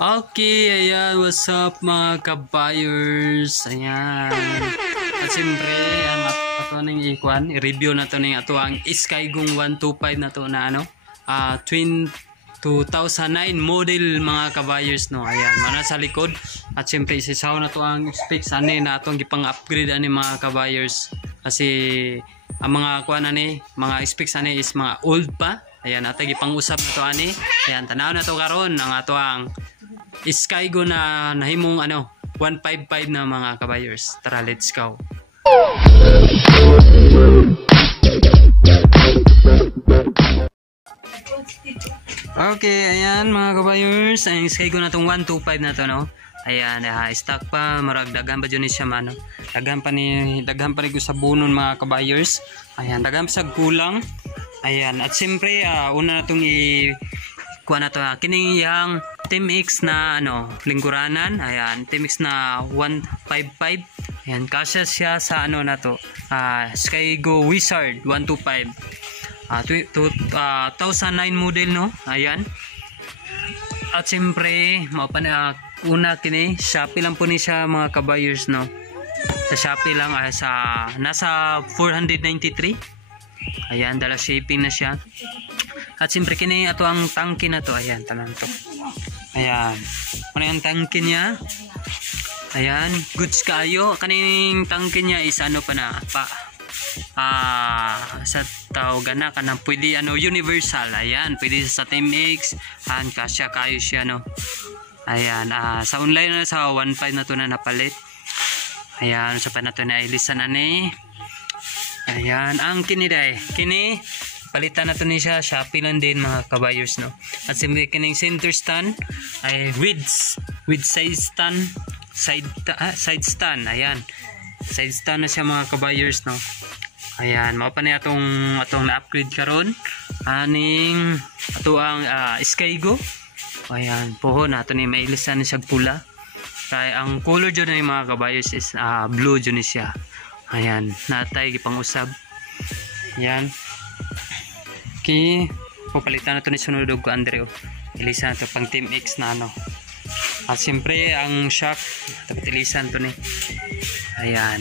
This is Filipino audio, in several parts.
Okay, ayan, what's up mga kabayers? Ayan. At siyempre, ang ato ning ikuan, i-review na to ning ato ang Skygong 125 na to na ano, twin 2009 model mga kabayers no. Ayan, mana sa likod. At siyempre, isisaw na to ang specs ani na atong gipang upgrade ani mga kabayers. Kasi ang mga kuan ani, mga specs ani is mga old pa. Ayan, ato gipang usab na to ani. Ayan, tanaw na to karon ang ato ang Skygo na nahimong ano 155 na mga kabayers. Tara, let's go. Okay, ayan mga kabayers, ang Skygo na tong 125 na to no. Ayan, stock pa, marag daghan pa dyan siya mano. Daghan pa ni ko sa bunon mga kabayers. Ayan, daghan pa sa kulang. Ayan, at siyempre una na tong kuha na to, kining yang Team X na ano, lingkuranan. Ayan, Team X na 155. Ayan, kasya siya sa ano na to, Skygo Wizard 125. 2009 model no. Ayan. At siyempre, una kini, Shopee lang po ni siya mga kabayers no. Sa Shopee lang nasa 493. Ayan, dala shipping na siya. At siyempre kini ato ang tangke na to. Ayan, tanan to. Ayan. Ano yung tangke niya? Ayan, goods kayo. Kaning tangke niya is ano pa na sa tawag na kanang pwede ano universal. Ayan, pwede sa Team X, kasya kayo siya no. Ayan, sa online na sa 1.5 na to na napalit. Ayan, sa pa na to na ilisan na ni. Ayan, ang kini palitan na to ni siya, Shopee lang din mga kabayers no. At simple kining center stand ay with side stand, side stand. Ayan, side stand na siya mga kabayers no. Ayan, mao pa ni atong na-upgrade karon aning ato ang Skygo. Ayan, puho na ato ni mailisan ni siya pula. Kaya ang color jud ni mga kabayers is blue jud ni siya. Ayan, natay gipang usab. Ayan. Okay, pupalitan na to ni sunod ko Andreo. Ilisan to pang Team X na ano. At siyempre ang shock, dapat ilisan to ni. Ayan.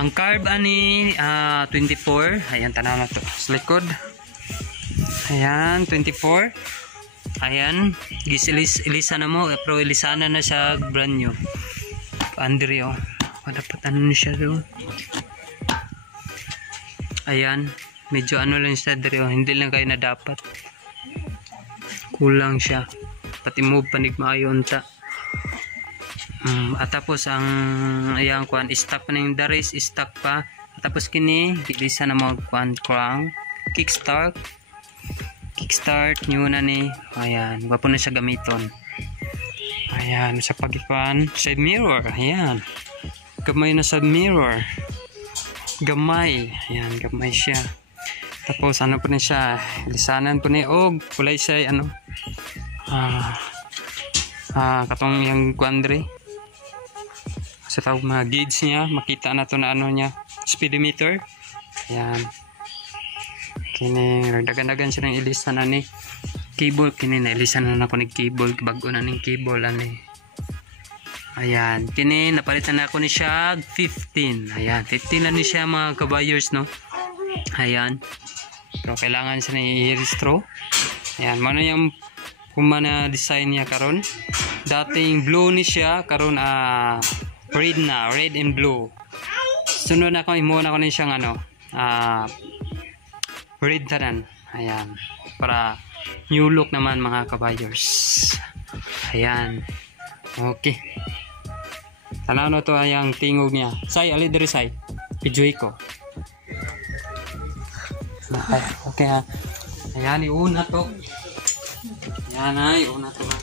Ang carb ani 24. Ayan, tanaw na to. Sa likod. Ayan, 24. Ayan, ilisan na mo. Pero ilisan na siya brand new. Andreo. Dapat ano ni siya doon. Ayan. Medyo ano lang siya dito, hindi lang kayo na dapat. Kulang siya. Pati move panig maayo unta. At tapos ang ayang kuan stock pa ning dares, stock pa. At tapos kini dilisa na mga kuan krang kickstart new na ni. Ayan, wapo na siya gamiton. Ayan, sa pagikuan side mirror. Ayan. Gamay na side mirror. Gamay. Ayan, gamay siya. Tapos ano po na siya, lisanan po ni og kulay siya ano katong yung kuandre sa tawag mga gauge niya, makita na to na ano niya, speedometer. Ayan, kini dagan-dagan siya ng ilisan na ni cable. Kini na ilisan na ako ni cable, bago na ning cable ani. Ayan, kini napalitan na ako ni siya 15. Ayan, 15 lang ni siya mga kabayers no. Ayan, pero kailangan siya na i-restro. Ayan, mana yung kumana design niya karon. Dating blue ni siya, karon red na, red and blue. Sunod na ko imuna ko ni siyang ano red tanan. Ayan, para new look naman mga kabayers. Ayan, okay. Tanaw na to ang tingog niya. Say, ali diri say. Pijoy ko. Okay ha. Ayan, iuna to. Ayan ha, iuna to ha.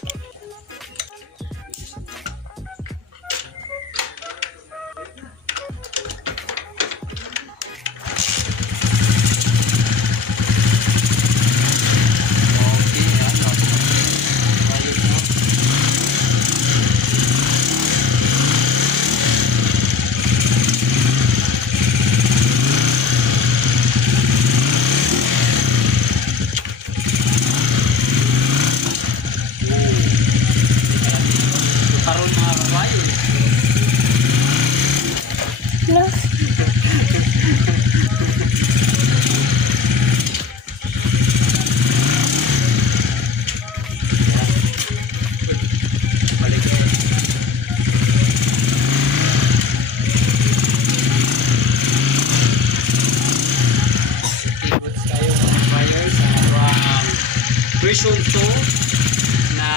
na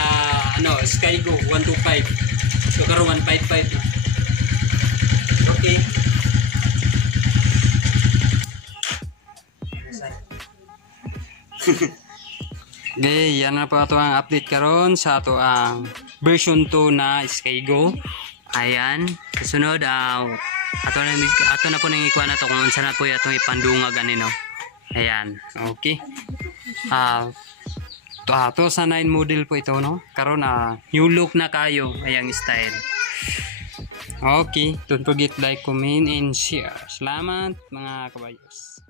Skygo 125. So karon 155 na. Okay. Okay, yan na po ato ang update karon sa ato ang version 2 na Skygo. Ayan, kasunod ato na po nang ikuha na to kung unsa na po atong ipandungag anino. Ayan, okay. To sa 9 model po ito, no? Karon new look na kayo ayang style. Okay, don't forget like, comment and share. Salamat mga kabayos.